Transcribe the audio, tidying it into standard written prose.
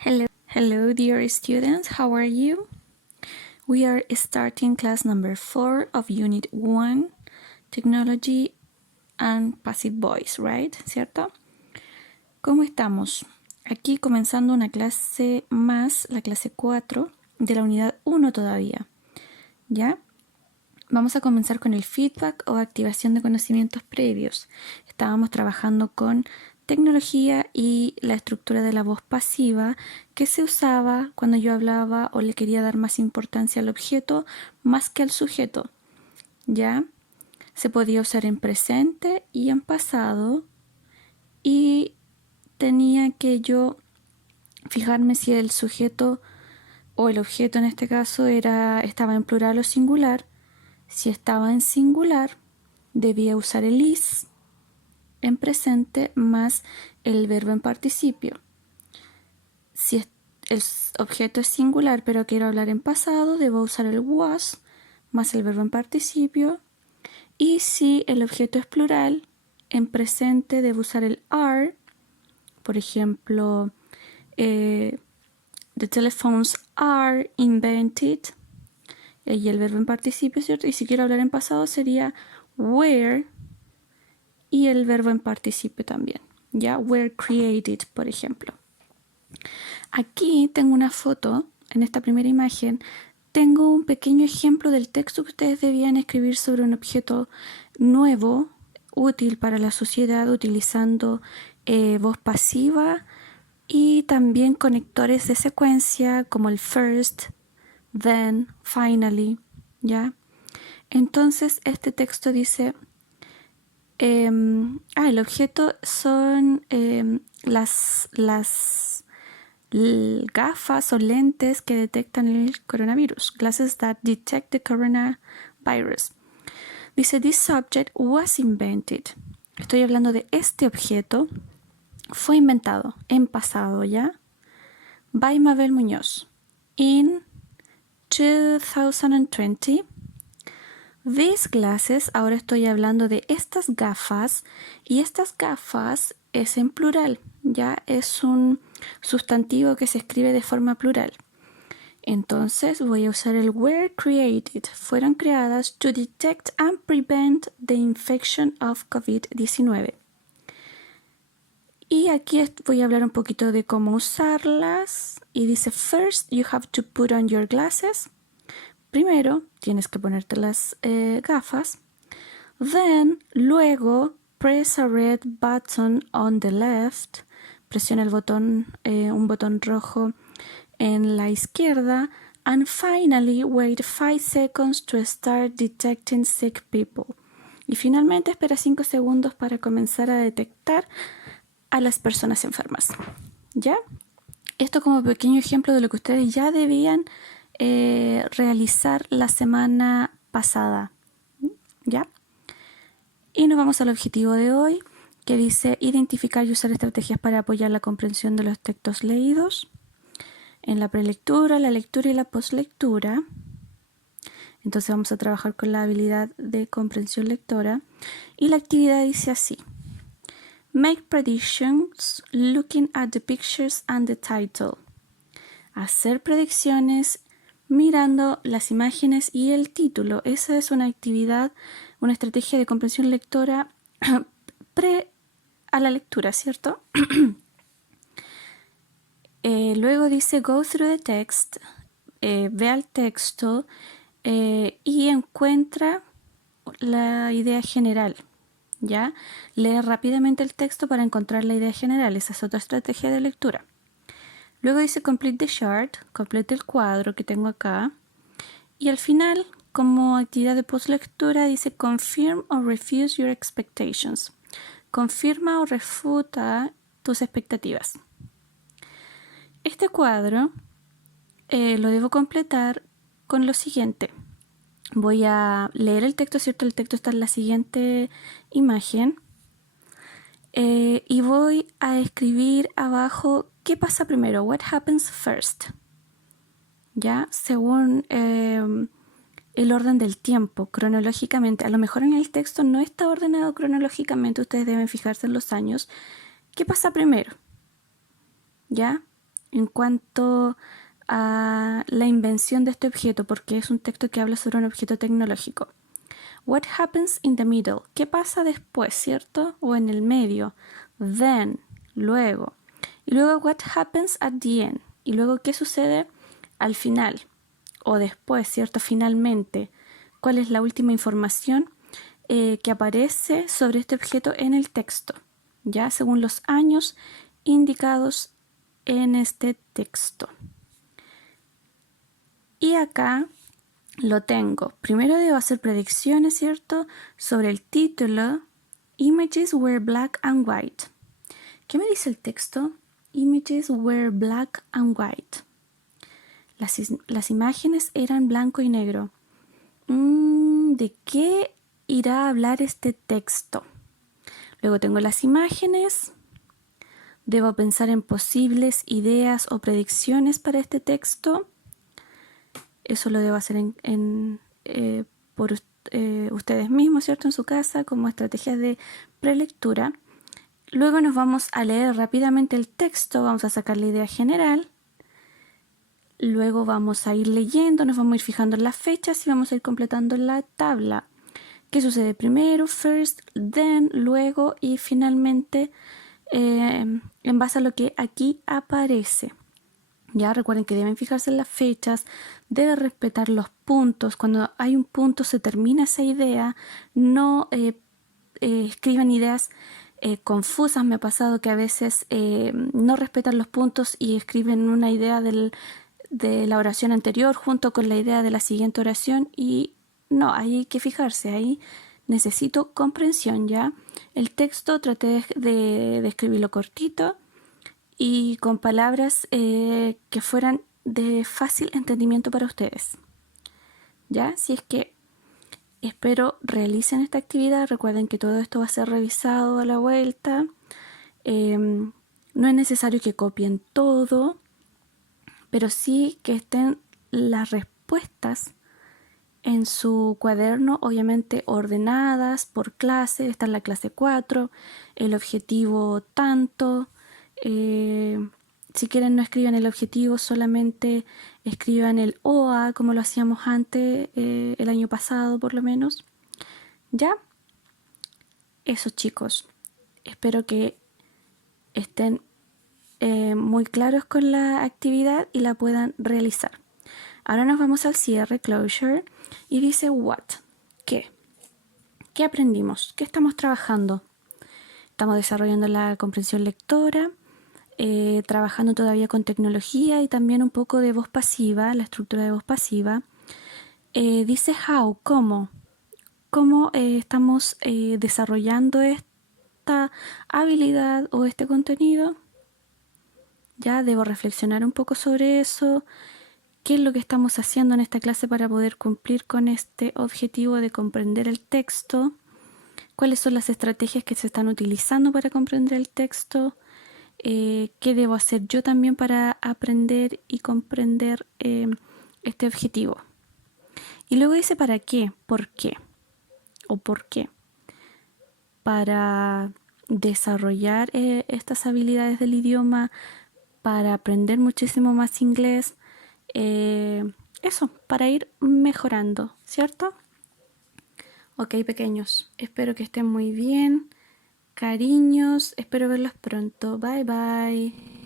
Hello, dear students. How are you? We are starting class number 4 of Unit 1, Technology and Passive Voice, right? ¿Cierto? ¿Cómo estamos? Aquí comenzando una clase más, la clase 4 de la unidad 1 todavía. ¿Ya? Vamos a comenzar con el feedback o activación de conocimientos previos. Estábamos trabajando con tecnología y la estructura de la voz pasiva que se usaba cuando yo hablaba o le quería dar más importancia al objeto más que al sujeto. ¿Ya? Se podía usar en presente y en pasado y tenía que yo fijarme si el sujeto o el objeto en este caso estaba en plural o singular. Si estaba en singular, debía usar el is en presente más el verbo en participio. Si el objeto es singular pero quiero hablar en pasado, debo usar el was más el verbo en participio. Y si el objeto es plural, en presente debo usar el are. Por ejemplo, the telephones are invented. Y el verbo en participio, ¿cierto? Y si quiero hablar en pasado sería were y el verbo en participio también, ¿ya? Were created, por ejemplo. Aquí tengo una foto, en esta primera imagen, tengo un pequeño ejemplo del texto que ustedes debían escribir sobre un objeto nuevo, útil para la sociedad, utilizando voz pasiva y también conectores de secuencia como el first, then, finally, ¿ya? Entonces este texto dice, el objeto son las gafas o lentes que detectan el coronavirus. Glasses that detect the coronavirus. Dice, this subject was invented. Estoy hablando de este objeto. Fue inventado en pasado, ¿ya? By Mabel Muñoz. In 2020, these glasses, ahora estoy hablando de estas gafas, y estas gafas es en plural, ya es un sustantivo que se escribe de forma plural. Entonces voy a usar el were created, fueron creadas to detect and prevent the infection of COVID-19. Y aquí voy a hablar un poquito de cómo usarlas. Y dice, first you have to put on your glasses. Primero tienes que ponerte las gafas. Then, luego, press a red button on the left. Presiona el botón, un botón rojo en la izquierda. And finally, wait 5 seconds to start detecting sick people. Y finalmente espera 5 segundos para comenzar a detectar a las personas enfermas. ¿Ya? Esto como pequeño ejemplo de lo que ustedes ya debían realizar la semana pasada. ¿Ya? Y nos vamos al objetivo de hoy, que dice identificar y usar estrategias para apoyar la comprensión de los textos leídos en la prelectura, la lectura y la postlectura. Entonces vamos a trabajar con la habilidad de comprensión lectora. Y la actividad dice así. Make predictions looking at the pictures and the title. Hacer predicciones mirando las imágenes y el título. Esa es una actividad, una estrategia de comprensión lectora pre a la lectura, ¿cierto? Luego dice go through the text, ve al texto y encuentra la idea general. ¿Ya? Lee rápidamente el texto para encontrar la idea general. Esa es otra estrategia de lectura. Luego dice complete the chart, complete el cuadro que tengo acá. Y al final, como actividad de postlectura, dice confirm or refuse your expectations. Confirma o refuta tus expectativas. Este cuadro lo debo completar con lo siguiente. Voy a leer el texto, ¿cierto? El texto está en la siguiente imagen. Y voy a escribir abajo qué pasa primero. What happens first? ¿Ya? Según el orden del tiempo, cronológicamente. A lo mejor en el texto no está ordenado cronológicamente. Ustedes deben fijarse en los años. ¿Qué pasa primero? ¿Ya? en cuanto a la invención de este objeto, porque es un texto que habla sobre un objeto tecnológico. What happens in the middle? ¿Qué pasa después, cierto? O en el medio. Then, luego. Y luego, what happens at the end? Y luego, ¿qué sucede al final? O después, ¿cierto? Finalmente. ¿Cuál es la última información que aparece sobre este objeto en el texto? Ya, según los años indicados en este texto. Y acá lo tengo. Primero debo hacer predicciones, ¿cierto? Sobre el título. Images were black and white. ¿Qué me dice el texto? Images were black and white. Las imágenes eran blanco y negro. ¿De qué irá a hablar este texto? Luego tengo las imágenes. Debo pensar en posibles ideas o predicciones para este texto. Eso lo debo hacer por ustedes mismos, ¿cierto? En su casa, como estrategias de prelectura. Luego nos vamos a leer rápidamente el texto, vamos a sacar la idea general. Luego vamos a ir leyendo, nos vamos a ir fijando en las fechas y vamos a ir completando la tabla. ¿Qué sucede primero? First, then, luego y finalmente en base a lo que aquí aparece. Ya recuerden que deben fijarse en las fechas, deben respetar los puntos. Cuando hay un punto se termina esa idea. No escriban ideas confusas. Me ha pasado que a veces no respetan los puntos y escriben una idea de la oración anterior junto con la idea de la siguiente oración y no, ahí hay que fijarse, ahí necesito comprensión, ¿ya? El texto traté de escribirlo cortito y con palabras que fueran de fácil entendimiento para ustedes, ¿ya? Si es que espero realicen esta actividad, recuerden que todo esto va a ser revisado a la vuelta, no es necesario que copien todo, pero sí que estén las respuestas en su cuaderno, obviamente ordenadas por clase. Está en la clase 4, el objetivo tanto. Si quieren no escriban el objetivo, solamente escriban el OA como lo hacíamos antes, el año pasado por lo menos. ¿Ya? Eso, chicos. Espero que estén muy claros con la actividad y la puedan realizar. Ahora nos vamos al cierre, closure, y dice what, ¿qué? ¿Qué aprendimos? ¿Qué estamos trabajando? Estamos desarrollando la comprensión lectora, trabajando todavía con tecnología y también un poco de voz pasiva, la estructura de voz pasiva. Dice how, ¿cómo? ¿Cómo estamos desarrollando esta habilidad o este contenido? Ya debo reflexionar un poco sobre eso. ¿Qué es lo que estamos haciendo en esta clase para poder cumplir con este objetivo de comprender el texto? ¿Cuáles son las estrategias que se están utilizando para comprender el texto? ¿Qué debo hacer yo también para aprender y comprender este objetivo? Y luego dice ¿para qué? ¿Por qué? ¿O por qué? Para desarrollar estas habilidades del idioma, para aprender muchísimo más inglés. Eso, para ir mejorando, ¿cierto? Ok, pequeños, espero que estén muy bien. Cariños, espero verlos pronto. Bye bye.